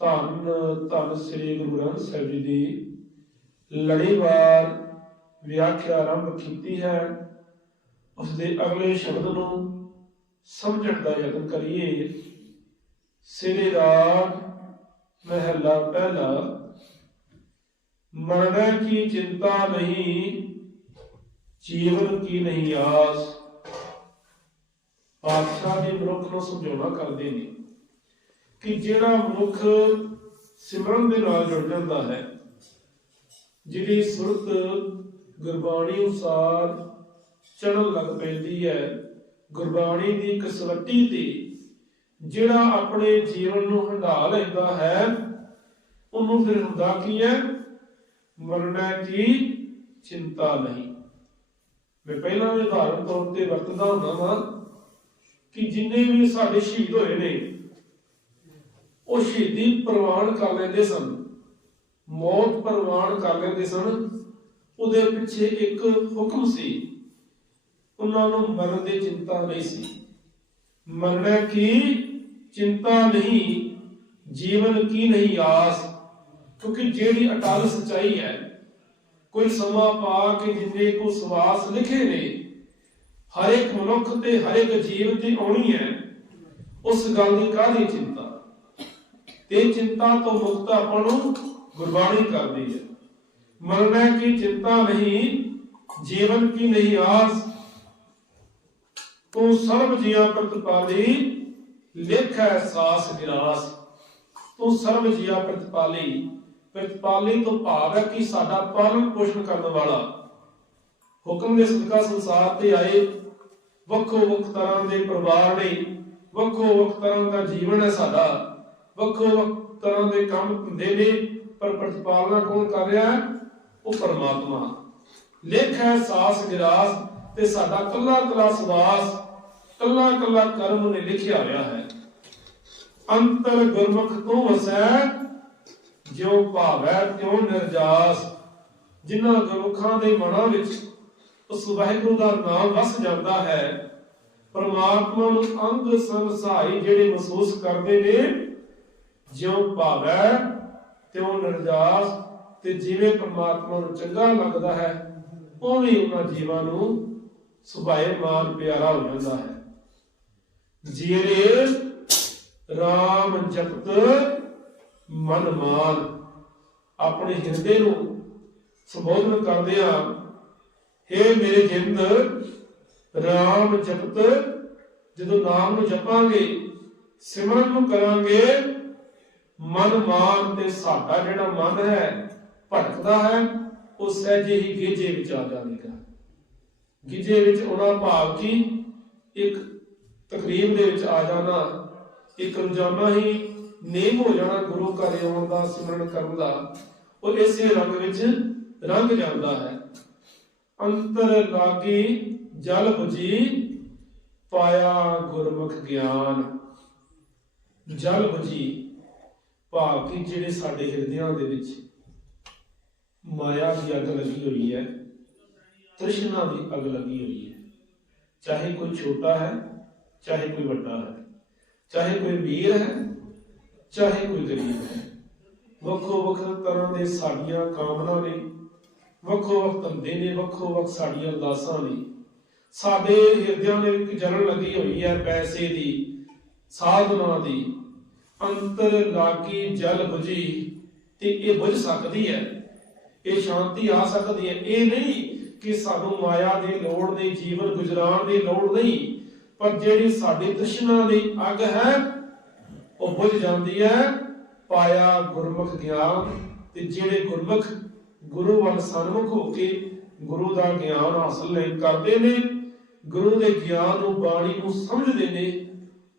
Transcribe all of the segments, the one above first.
ਧੰਨ ਧੰਨ ਸ੍ਰੀ ਗੁਰੂ ਗ੍ਰੰਥ ਸਾਹਿਬ ਜੀ ਦੀ ਲੜੀਵਾਰ ਵਿਆਖਿਆ ਆਰੰਭ ਕੀਤੀ ਹੈ। ਉਸ ਦੇ ਅਗਲੇ ਸ਼ਬਦ ਨੂੰ ਸਮਝਣ ਦਾ ਯਤਨ ਕਰੀਏ। ਸਿਰੇ ਰਾਗ ਮਹਿਲਾ ਪਹਿਲਾ, ਮਰਨੇ ਕੀ ਚਿੰਤਾ ਨਹੀਂ, ਜੀਵਨ ਕੀ ਨਹੀਂ ਆਸ। ਪਾਤਸ਼ਾਹ ਜੀ ਮਨੁੱਖ ਨੂੰ ਸਮਝਾਉਣਾ ਕਰਦੇ ਨੇ। ਕਿ ਜਿਹੜਾ ਮਨੁੱਖ ਸਿਮਰਨ ਦੇ ਨਾਲ ਜੁੜ ਜਾਂਦਾ ਹੈ ਜਿਹੜੀ ਸੁਰਤ ਗੁਰਬਾਣੀ ਅਨੁਸਾਰ ਚੜਨ ਲੱਗ ਪੈਂਦੀ ਹੈ, ਗੁਰਬਾਣੀ ਦੀ ਕਸਵੱਟੀ ਤੇ ਜਿਹੜਾ ਆਪਣੇ ਜੀਵਨ ਨੂੰ ਹੰਢਾ ਲੈਂਦਾ ਹੈ, ਉਹਨੂੰ ਫਿਰ ਹੁੰਦਾ ਕੀ ਹੈ? ਮਰਨਾ ਕੀ? ਚਿੰਤਾ ਨਹੀਂ। ਮੈਂ ਪਹਿਲਾਂ ਉਦਾਹਰਨ ਤੌਰ ਤੇ ਵਰਤਦਾ ਹੁੰਦਾ ਹਾਂ ਕਿ ਜਿੰਨੇ ਵੀ ਸਾਡੇ ਸ਼ਹੀਦ ਹੋਏ ਨੇ ਉਹ ਸ਼ਹੀਦੀ ਪ੍ਰਵਾਨ ਕਰ ਲੈਂਦੇ ਸਨ। ਮੌਤ ਪ੍ਰਵਾਨ ਕਰ ਲੈਂਦੇ ਸਨ। ਉਹਦੇ ਪਿੱਛੇ ਇੱਕ ਹੁਕਮ ਸੀ। ਉਹਨਾਂ ਨੂੰ ਮਰਨ ਦੀ ਚਿੰਤਾ ਨਹੀਂ ਸੀ। ਮਰਨਾ ਕੀ? ਚਿੰਤਾ ਨਹੀਂ। ਜੀਵਨ ਕੀ ਨਹੀਂ ਆਸ? ਕਿਉਂਕਿ ਜਿਹੜੀ ਅਟਲ ਸਚਾਈ ਹੈ, ਕੋਈ ਸਮਾਂ ਪਾ ਕੇ ਜਿੰਨੇ ਕੋ ਸਵਾਸ ਲਿਖੇ ਨੇ ਹਰ ਇੱਕ ਮਨੁੱਖ ਤੇ ਹਰ ਇੱਕ ਜੀਵ ਤੇ ਆਉਣੀ ਹੈ, ਉਸ ਗੱਲ ਦੀ ਕਾਹਦੀ ਚਿੰਤਾ? ਤੇ ਚਿੰਤਾ ਤੋਂ ਮੁਕਤ ਆਪਾਂ ਨੂੰ ਗੁਰਬਾਣੀ ਕਰਦੀ ਹੈ। ਮਰਨਾ ਕੀ ਚਿੰਤਾ ਨਹੀਂ, ਜੀਵਨ ਕੀ ਨਹੀਂ ਆਸ। ਤੂੰ ਸਰਬ ਜੀਆਂ ਪ੍ਰਤਪਾਲੀ, ਲੇਖੈ ਸਾਸ ਵਿਰਾਸ ਤੂੰ ਸਰਬ ਜੀਆਂ ਪ੍ਰਤਪਾਲੀ ਪ੍ਰਤਪਾਲੀ ਤੋਂ ਭਾਵ ਹੈ ਕਿ ਸਾਡਾ ਪਾਲਣ ਪੋਸ਼ਣ ਕਰਨ ਵਾਲਾ। ਹੁਕਮ ਦੇ ਸਦਕਾ ਸੰਸਾਰ ਤੇ ਆਏ। ਵੱਖੋ ਵੱਖ ਤਰ੍ਹਾਂ ਦੇ ਪਰਿਵਾਰ ਨੇ ਵੱਖੋ ਵੱਖ ਤਰ੍ਹਾਂ ਦਾ ਜੀਵਨ ਹੈ ਸਾਡਾ। ਵੱਖੋ ਵੱਖ ਤਰ੍ਹਾਂ ਦੇ ਕੰਮ ਹੁੰਦੇ ਨੇ, ਪਰ ਪ੍ਰਤਪਾਲਨਾ ਕੌਣ ਕਰ ਰਿਹਾ ਹੈ? ਉਹ ਪਰਮਾਤਮਾ। ਲੇਖ ਹੈ ਸਾਸ ਗਿਰਾਸ ਤੇ ਸਾਡਾ ਕੱਲਾ ਕੱਲਾ ਸਵਾਸ, ਕੱਲਾ ਕੱਲਾ ਕਰਮ ਨੇ ਲਿਖਿਆ ਹੋਇਆ ਹੈ। ਅੰਤਰ ਗੁਰਮੁਖ ਤੋਂ ਵਸੈ, ਜਿਉ ਭਾਵੈ ਤਿਉ ਨਿਰਜਾਸ। ਜਿਨ੍ਹਾਂ ਗੁਰਮੁਖਾਂ ਦੇ ਮਨਾਂ ਵਿੱਚ ਉਸ ਵਾਹਿਗੁਰੂ ਦਾ ਨਾਮ ਵਸ ਜਾਂਦਾ ਹੈ, ਪਰਮਾਤਮਾ ਨੂੰ ਅੰਗ ਸੰਸਾਈ ਜਿਹੜੇ ਮਹਿਸੂਸ ਕਰਦੇ ਨੇ ਜਿਉ ਭਾਵੈ ਤਿਉ ਨਿਰਜਾਸ ਤੇ ਜਿਵੇਂ ਪਰਮਾਤਮਾ ਨੂੰ ਚੰਗਾ ਲੱਗਦਾ ਹੈ, ਉਵੇਂ ਉਹਨਾਂ ਜੀਵਾਂ ਨੂੰ ਸੁਭਾਏ ਮਾਨ ਪਿਆਰਾ ਹੋ ਜਾਂਦਾ ਹੈ। ਜੀਰੇ RAM ਜਪਤ ਮਨ ਮਾਨ। ਆਪਣੇ ਹਿਰਦੇ ਨੂੰ ਸੰਬੋਧਨ ਕਰਦੇ ਆ ਹੇ ਮੇਰੇ ਜਿੰਦ RAM ਜਪਤ, ਜਦੋਂ ਨਾਮ ਨੂੰ ਜਪਾਂਗੇ, ਸਿਮਰਨ ਨੂੰ ਕਰਾਂਗੇ ਮਨ ਮਾਨ ਤੇ ਸਾਡਾ ਜਿਹੜਾ ਮਨ ਹੈ, ਭਟਕਦਾ ਹੈ, ਉਹ ਸਹਿਜੇ ਹੀ ਗੇਜੇ ਵਿੱਚ ਆ ਜਾਵੇਗਾ ਗਿਜੇ ਵਿੱਚ ਉਹਨਾਂ ਭਾਵ ਕੀ? ਇੱਕ ਤਕਰੀਬ ਦੇ ਵਿੱਚ ਆ ਜਾਣਾ, ਇੱਕ ਰੋਜ਼ਾਨਾ ਹੀ ਨੇਮ ਹੋ ਜਾਣਾ ਗੁਰੂ ਘਰ ਆਉਣ ਦਾ, ਸਿਮਰਨ ਕਰਨ ਦਾ, ਉਹ ਇਸੇ ਰੰਗ ਵਿੱਚ ਰੰਗ ਜਾਂਦਾ ਹੈ। ਅੰਤਰ ਲਾਗੀ ਜਲ 부ਜੀ ਪਾਇਆ ਗੁਰਮੁਖ ਗਿਆਨ। ਜਲ ਬੁਝੀ ਭਾਵ ਕਿ ਜਿਹੜੇ ਸਾਡੇ ਹਿਰਦਿਆਂ ਦੇ ਵਿੱਚ ਮਾਇਆ ਦੀ ਅੱਗ ਲੱਗੀ ਹੋਈ ਹੈ, ਤ੍ਰਿਸ਼ਨਾ ਦੀ ਅੱਗ ਲੱਗੀ ਹੋਈ ਹੈ। ਚਾਹੇ ਕੋਈ ਛੋਟਾ ਹੈ, ਚਾਹੇ ਕੋਈ ਵੱਡਾ ਹੈ, ਚਾਹੇ ਕੋਈ ਵੀਰ ਹੈ, ਚਾਹੇ ਕੋਈ ਗਰੀਬ ਹੈ ਵੱਖੋ ਵੱਖ ਤਰ੍ਹਾਂ ਦੇ ਸਾਡੀਆਂ ਕਾਮਨਾ ਨੇ ਵੱਖੋ ਵੱਖ ਧੰਦੇ ਨੇ ਵੱਖੋ ਵੱਖ ਸਾਡੀਆਂ ਲਾਸਾਂ ਨੇ, ਸਾਡੇ ਹਿਰਦਿਆਂ ਦੇ ਵਿੱਚ ਜਲਨ ਲੱਗੀ ਹੋਈ ਹੈ ਪੈਸੇ ਦੀ, ਸਾਧਨਾ ਦੀ ਅੰਤਰ ਲਾਗੀ ਜਲ 부ਜੀ ਤੇ ਇਹ ਬੁਝ ਸਕਦੀ ਹੈ। ਇਹ ਸ਼ਾਂਤੀ ਆ ਸਕਦੀ ਹੈ। ਇਹ ਨਹੀਂ ਕਿ ਸਾਨੂੰ ਮਾਇਆ ਦੀ ਲੋੜ ਨਹੀਂ, ਜੀਵਨ ਗੁਜ਼ਰਾਨ ਦੀ ਲੋੜ ਨਹੀਂ, ਪਰ ਜਿਹੜੀ ਸਾਡੀ ਤ੍ਰਿਸ਼ਨਾ ਦੀ ਅੱਗ ਹੈ, ਉਹ ਬੁਝ ਜਾਂਦੀ ਹੈ ਪਾਇਆ ਗੁਰਮੁਖ ਗਿਆਨ। ਤੇ ਜਿਹੜੇ ਗੁਰਮੁਖ ਗੁਰੂ ਵੱਲ ਸਨਮੁਖ ਹੋ ਕੇ ਗੁਰੂ ਦਾ ਗਿਆਨ ਹਾਸਲ ਕਰਦੇ ਨੇ, ਗੁਰੂ ਦੇ ਗਿਆਨ ਨੂੰ ਬਾਣੀ ਨੂੰ ਸਮਝਦੇ ਨੇ,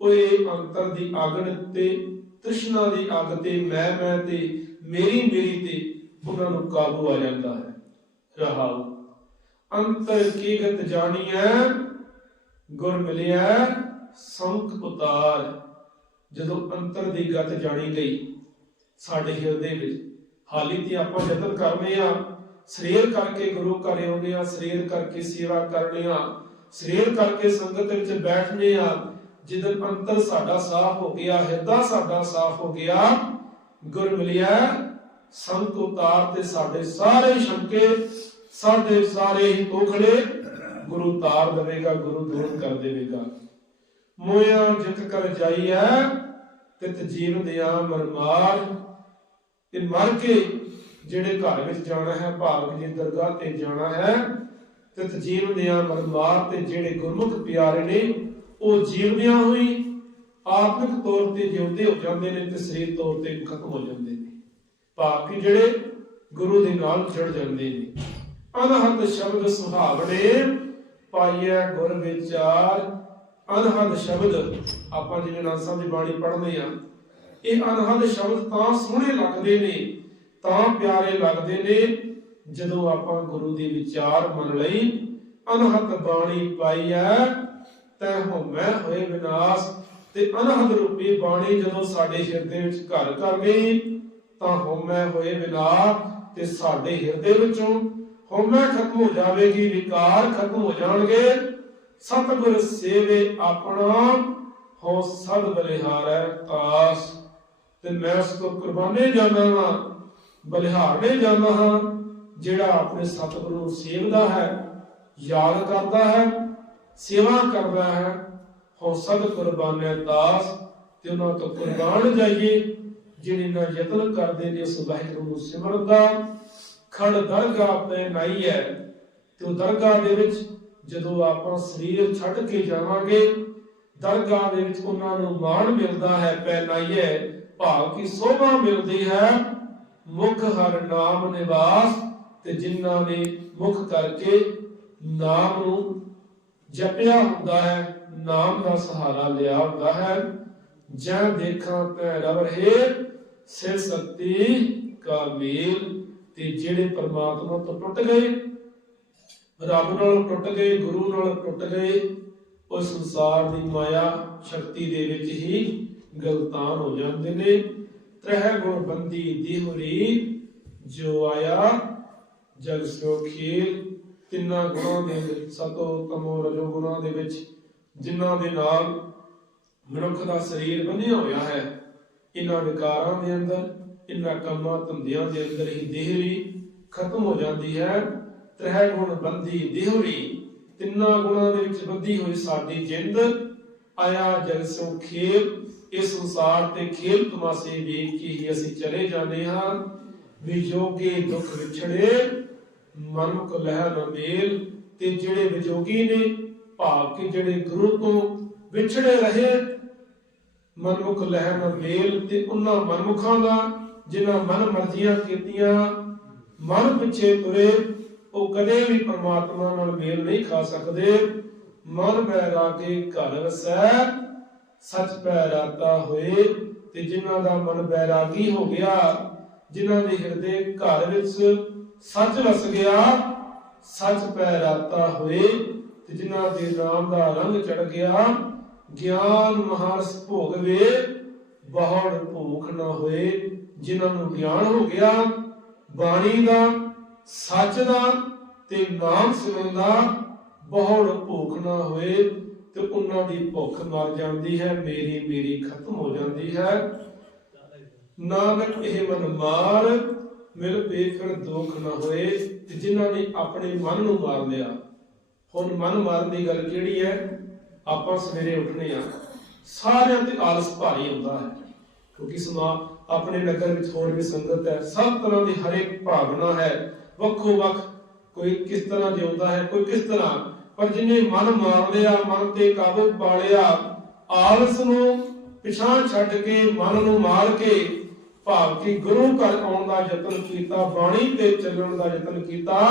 ਉਹ ਇਹ ਅੰਤਰ ਦੀ ਅਗਨ ਤੇ ਤ੍ਰਿਸ਼ਨਾ ਦੀ ਅੱਗ ਤੇ, ਮੈਂ ਮੈਂ ਤੇ, ਮੇਰੀ ਮੇਰੀ ਤੇ ਉਹਨਾਂ ਨੂੰ ਕਾਬੂ ਆ ਜਾਂਦਾ ਹੈ। ਰਹਾਉ, ਅੰਤਰ ਕੀ ਜਾਣੀਐ, ਗੁਰ ਮਿਲਿਆ ਸੰਖ ਉਤਾਰ। ਜਦੋਂ ਅੰਤਰ ਦੀ ਗਤ ਜਾਣੀ ਗਈ, ਸਾਡੇ ਹਿਰਦੇ ਵਿੱਚ ਹਾਲੀ ਤੇ ਆਪਾਂ ਯਤਨ ਕਰਨੇ ਆ। ਸਰੀਰ ਕਰਕੇ ਗੁਰੂ ਘਰੇ ਆਉਂਦੇ ਆ, ਸਰੀਰ ਕਰਕੇ ਸੇਵਾ ਕਰਨੇ ਆ। ਸਰੀਰ ਕਰਕੇ ਸੰਗਤ ਵਿੱਚ ਬੈਠਨੇ ਆ। ਜਦੋਂ ਅੰਤਰ ਸਾਡਾ ਸਾਫ਼ ਹੋ ਗਿਆ, ਹਿਰਦਾ ਸਾਡਾ ਸਾਫ਼ ਹੋ ਗਿਆ, ਗੁਰ ਮਿਲਿਆ, ਸੰਤ ਉਤਾਰ ਤੇ ਸਾਡੇ ਸਾਰੇ ਸ਼ੰਕੇ, ਸਾਡੇ ਸਾਰੇ ਹੀ ਤੋਖੜੇ, ਗੁਰੂ ਤਾਰ ਦੇਵੇਗਾ, ਗੁਰੂ ਦੂਰ ਕਰ ਦੇਵੇਗਾ। ਮੋਇਆ ਜਿਤ ਕਰ ਜਾਈਐ ਤਿਤ ਜੀਵ ਦਿਆ ਮਰਮਾਰ ਇਹ ਮਰ ਕੇ ਜਿਹੜੇ ਘਰ ਵਿੱਚ ਜਾਣਾ ਹੈ, ਭਾਗ ਦੀ ਦਰਗਾਹ ਤੇ ਜਾਣਾ ਹੈ ਤਿਤ ਜੀਵ ਦਿਆ ਮਰਮਾਰ ਤੇ ਜਿਹੜੇ ਗੁਰਮੁਖ ਪਿਆਰੇ ਨੇ ਉਹ ਜੀਵਦਿਆਂ ਹੋਈ ਆਤਮਿਕ ਤੌਰ ਤੇ ਜਿਉਂਦੇ ਹੋ ਜਾਂਦੇ ਨੇ ਤੇ ਸਰੀਰ ਤੌਰ ਤੇ ਖਤਮ ਹੋ ਜਾਂਦੇ ਨੇ। ਭਾਵ ਜਿਹੜੇ ਗੁਰੂ ਦੇ ਨਾਲ ਜੁੜ ਜਾਂਦੇ ਨੇ। ਅਨਹਦ ਸ਼ਬਦ ਸੁਹਾਵਣੇ ਪਾਈਐ ਗੁਰ ਵਿਚਾਰ। ਅਨਹਦ ਸ਼ਬਦ ਆਪਾਂ ਜਿਵੇਂ ਨਾਸਾਂ ਦੀ ਬਾਣੀ ਪੜ੍ਹਦੇ ਆ ਇਹ ਅਨਹਦ ਸ਼ਬਦ ਤਾਂ ਸੋਹਣੇ ਲੱਗਦੇ ਨੇ, ਤਾਂ ਪਿਆਰੇ ਲੱਗਦੇ ਨੇ, ਜਦੋਂ ਆਪਾਂ ਗੁਰੂ ਦੇ ਵਿਚਾਰ ਮੰਨ ਲਈ, ਅਨਹਦ ਬਾਣੀ ਪਾਈਐ ਤੈ ਹਉਮੈ ਹੋਏ ਵਿਨਾਸ਼ ਤੇ ਅਨਹਦ ਰੂਪੀ ਬਾਣੀ ਜਦੋਂ ਸਾਡੇ ਹਿਰਦੇ ਵਿੱਚ ਘਰ ਕਰ ਗਈ, ਤਾਂ ਹਉਮੈ ਹੋਏ ਵਿਨਾਸ਼ ਤੇ ਸਾਡੇ ਹਿਰਦੇ ਵਿੱਚੋਂ ਹਉਮੈ ਖਤਮ ਹੋ ਜਾਵੇਗੀ ਵਿਕਾਰ ਖਤਮ ਹੋ ਜਾਣਗੇ। ਸਤਿਗੁਰ ਸੇਵੇ ਆਪਣਾ, ਹੋ ਸਦ ਬਲਿਹਾਰੈ ਤਾਸ ਤੇ ਮੈਂ ਉਸ ਤੋਂ ਕੁਰਬਾਨੇ ਜਾਣਾ ਹਾਂ ਬਲਿਹਾਰਨੇ ਜਾਣਾ ਹਾਂ, ਜਿਹੜਾ ਆਪਣੇ ਸਤਿਗੁਰੂ ਸੇਵਦਾ ਹੈ, ਯਾਦ ਕਰਦਾ ਹੈ ਸੇਵਾ ਕਰਦਾ ਹੈ ਹੋ ਕੁਰਬਾਨੇ ਤਾਸ ਤੇ ਉਹਨਾਂ ਤੋਂ ਕੁਰਬਾਨ ਜਾਈਏ, ਜਿਹੜੇ ਨਾ ਯਤਨ ਕਰਦੇ ਨੇ, ਉਸ ਵਾਹਿਗੁਰੂ ਨੂੰ ਸਿਮਰਨ ਦਾ ਖੜ ਦਰਗਾਹ ਤੇ ਨਹੀਂ ਹੈ। ਤੇ ਉਹ ਦਰਗਾਹ ਦੇ ਵਿੱਚ ਜਦੋਂ ਆਪਾਂ ਸਰੀਰ ਛੱਡ ਕੇ ਜਾਵਾਂਗੇ, ਦਰਗਾਹ ਦੇ ਵਿੱਚ ਉਹਨਾਂ ਨੂੰ ਮਾਣ ਮਿਲਦਾ ਹੈ ਪਹਿਨਾਈਏ ਭਾਵ ਕੀ ਸੋਭਾ ਮਿਲਦੀ ਹੈ। ਮੁਖ ਹਰ ਨਾਮ ਨਿਵਾਸ ਤੇ ਜਿਨ੍ਹਾਂ ਨੇ ਮੁਖ ਕਰਕੇ ਨਾਮ ਨੂੰ ਜਪਿਆ ਹੁੰਦਾ ਹੈ, ਨਾਮ ਦਾ ਸਹਾਰਾ ਲਿਆ ਹੁੰਦਾ ਹੈ। ਜੈ ਦੇਖਾਂ ਤੈ ਰਵ ਰਹੇ ਸਿਰ ਸਤੀ ਕਾ ਮੇਲ, ਤੇ ਜਿਹੜੇ ਪਰਮਾਤਮਾ ਤੋਂ ਟੁੱਟ ਗਏ, ਰੱਬ ਨਾਲ ਟੁੱਟ ਗਏ, ਗੁਰੂ ਨਾਲ ਟੁੱਟ ਗਏ, ਉਹ ਸੰਸਾਰ ਦੀ ਮਾਇਆ ਸ਼ਕਤੀ ਦੇ ਵਿੱਚ ਹੀ ਗਲਤਾਨ ਹੋ ਜਾਂਦੇ ਨੇ। ਤ੍ਰਹਿ ਗੁਣ ਬੰਦੀ ਦੀ ਦਿਹਰੀ ਜੋ ਆਇਆ, ਜਗ ਸੋ ਖੇਲ ਤਿੰਨਾਂ ਗੁਣਾਂ ਦੇ ਵਿੱਚ, ਸਤੋ ਤਮੋ ਰਜੋ ਗੁਣਾਂ ਦੇ ਵਿੱਚ, ਜਿਨ੍ਹਾਂ ਦੇ ਨਾਲ ਮਨੁੱਖ ਦਾ ਸਰੀਰ ਬੰਨਿਆ ਹੋਇਆ ਹੈ ਇਹਨਾਂ ਵਿਕਾਰਾਂ ਦੇ ਅੰਦਰ ਇਹਨਾਂ ਕੰਮਾਂ ਧੰਦਿਆਂ ਦੇ ਅੰਦਰ ਹੀ ਦੇਹਰੀ ਖਤਮ ਹੋ ਜਾਂਦੀ ਹੈ। ਤ੍ਰਹਿ ਗੁਣ ਬੰਦੀ ਦੇਹਰੀ, ਤਿੰਨਾਂ ਗੁਣਾਂ ਦੇ ਵਿੱਚ ਬੱਧੀ ਹੋਈ ਸਾਡੀ ਜਿੰਦ, ਆਇਆ ਜਗ ਸੋ ਖੇਲ, ਇਸ ਸੰਸਾਰ ਤੇ ਖੇਲ ਤਮਾਸ਼ੇ ਵੇਖ ਕੇ ਹੀ ਅਸੀਂ ਚਲੇ ਜਾਂਦੇ ਹਾਂ। ਵਿਜੋਗੇ ਦੁੱਖ ਵਿਛੜੇ ਮਨ ਲਹਿ ਨ ਤੇ ਜਿਹੜੇ ਵਿਜੋਗੀ ਨੇ, ਭਾਵ ਕਿ ਜਿਹੜੇ ਗੁਰੂ ਤੋਂ ਵਿਛੜੇ ਰਹੇ ਮਨਮੁਖ ਲਹਿ ਨ ਤੇ ਉਹਨਾਂ ਮਨਮੁਖਾਂ ਦਾ, ਜਿਨ੍ਹਾਂ ਮਨ ਮਰਜ਼ੀਆਂ ਕੀਤੀਆਂ, ਮਨ ਪਿੱਛੇ ਤੁਰੇ, ਉਹ ਕਦੇ ਵੀ ਪਰਮਾਤਮਾ ਨਾਲ ਮੇਲ ਨਹੀਂ ਖਾ ਸਕਦੇ। ਮਨ ਬੈਰਾਗੇ ਘਰ ਵਸੈ ਸੱਚ ਪੈ ਹੋਏ, ਤੇ ਜਿਨ੍ਹਾਂ ਦਾ ਮਨ ਬੈਰਾਗੀ ਹੋ ਗਿਆ, ਜਿਨ੍ਹਾਂ ਦੇ ਹਿਰਦੇ ਘਰ ਵਿੱਚ ਸੱਚ ਵਸ ਗਿਆ, ਸੱਚ ਪੈ ਰਾਤਾ ਹੋਏ, ਤੇ ਜਿਨ੍ਹਾਂ ਦੇ ਨਾਮ ਦਾ ਰੰਗ ਚੜ ਗਿਆ, ਗਿਆਨ ਮਹਾਰਸ ਭੋਗਵੇ ਬਹੁੜ ਭੂਖ ਨਾ ਹੋਏ, ਜਿਨ੍ਹਾਂ ਨੂੰ ਗਿਆਨ ਹੋ ਗਿਆ, ਬਾਣੀ ਦਾ, ਸੱਚ ਦਾ, ਤੇ ਨਾਮ ਸਿਮਰਨ ਦਾ ਬਹੁੜ ਭੂਖ ਨਾ ਹੋਏ, ਤੇ ਉਹਨਾਂ ਦੀ ਭੁੱਖ ਮਰ ਜਾਂਦੀ ਹੈ, ਮੇਰੀ ਮੇਰੀ ਖਤਮ ਹੋ ਜਾਂਦੀ ਹੈ। ਨਾਨਕ ਇਹ ਮਨ ਮਾਰ ਮਿਲ ਪੇ ਦੁੱਖ ਨਾ ਹੋਏ ਤੇ ਜਿਨ੍ਹਾਂ ਨੇ ਆਪਣੇ ਮਨ ਨੂੰ ਮਾਰ ਲਿਆ। ਹੁਣ ਮਨ ਮਾਰਨ ਦੀ ਗੱਲ ਕਿਹੜੀ ਹੈ? ਆਪਾਂ ਸਵੇਰੇ ਉੱਠਨੇ ਆ ਸਾਰਿਆਂ ਤੇ ਆਲਸ ਭਾਰੀ ਹੁੰਦਾ ਹੈ। ਕਿਉਂਕਿ ਸਮਾ ਆਪਣੇ ਨਗਰ ਵਿੱਚ ਹੋਰ ਵੀ ਸੰਗਤ ਹੈ। ਸਭ ਤਰ੍ਹਾਂ ਦੀ ਹਰੇਕ ਭਾਵਨਾ ਹੈ। ਵੱਖੋ ਵੱਖ ਕੋਈ ਕਿਸ ਤਰ੍ਹਾਂ ਜਿਉਂਦਾ ਹੈ, ਕੋਈ ਕਿਸ ਤਰ੍ਹਾਂ। ਪਰ ਜਿਹਨੇ ਮਨ ਮਾਰ ਲਿਆ, ਮਨ ਤੇ ਕਾਬੂ ਪਾ ਲਿਆ, ਆਲਸ ਨੂੰ ਪਿਛਾਂ ਛੱਡ ਕੇ, ਮਨ ਨੂੰ ਮਾਰ ਕੇ ਭਾਵ ਕਿ ਗੁਰੂ ਘਰ ਆਉਣ ਦਾ ਯਤਨ ਕੀਤਾ, ਬਾਣੀ ਤੇ ਚੱਲਣ ਦਾ ਯਤਨ ਕੀਤਾ।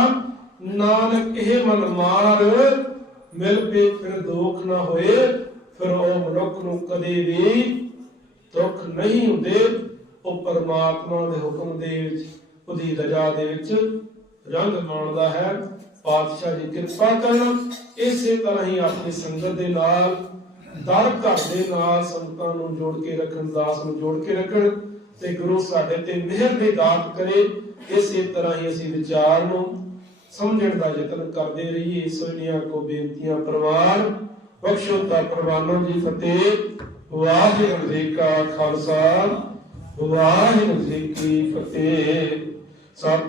ਨਾਨਕ ਇਹ ਮਨ ਮਾਰ, ਮਿਲ ਪੇ ਫਿਰ ਦੁੱਖ ਨਾ ਹੋਏ, ਫਿਰ ਉਹ ਮਨੁੱਖ ਨੂੰ ਕਦੇ ਵੀ ਦੁੱਖ ਨਹੀਂ ਹੁੰਦੇ। ਉਹ ਪਰਮਾਤਮਾ ਦੇ ਹੁਕਮ ਦੇ ਵਿੱਚ, ਉਹਦੀ ਰਜ਼ਾ ਦੇ ਵਿੱਚ ਰੰਗ ਮਾਣਦਾ ਹੈ। ਪਾਤਸ਼ਾਹ ਜੀ ਕਿਰਪਾ ਕਰਨ, ਇਸੇ ਤਰ੍ਹਾਂ ਹੀ ਆਪਣੀ ਸੰਗਤ ਦੇ ਨਾਲ, ਦਰ ਘਰ ਦੇ ਨਾਲ ਸੰਗਤਾਂ ਨੂੰ ਜੋੜ ਕੇ ਰੱਖਣ, ਦਾਸ ਨੂੰ ਜੋੜ ਕੇ ਰੱਖਣ। ਤੇ ਗੁਰੂ ਸਾਡੇ ਤੇ ਮਿਹਰ ਦੀ ਦਾਤ ਕਰੇ, ਇਸੇ ਤਰ੍ਹਾਂ ਹੀ ਅਸੀਂ ਵਿਚਾਰ ਨੂੰ ਸਮਝਣ ਦਾ ਯਤਨ ਕਰਦੇ ਰਹੀਏ। ਸੋਨੀਆਂ ਕੋ ਬੇਨਤੀਆਂ ਪਰਵਾਰ, ਬਖਸ਼ੋ ਤਾ ਪ੍ਰਵਾਨੋ ਜੀ ਫਤਿਹ। ਵਾਹਿਗੁਰੂ ਜੀ ਕਾ ਖਾਲਸਾ, ਵਾਹਿਗੁਰੂ ਜੀ ਕੀ ਫਤਿਹ। ਸਤਿ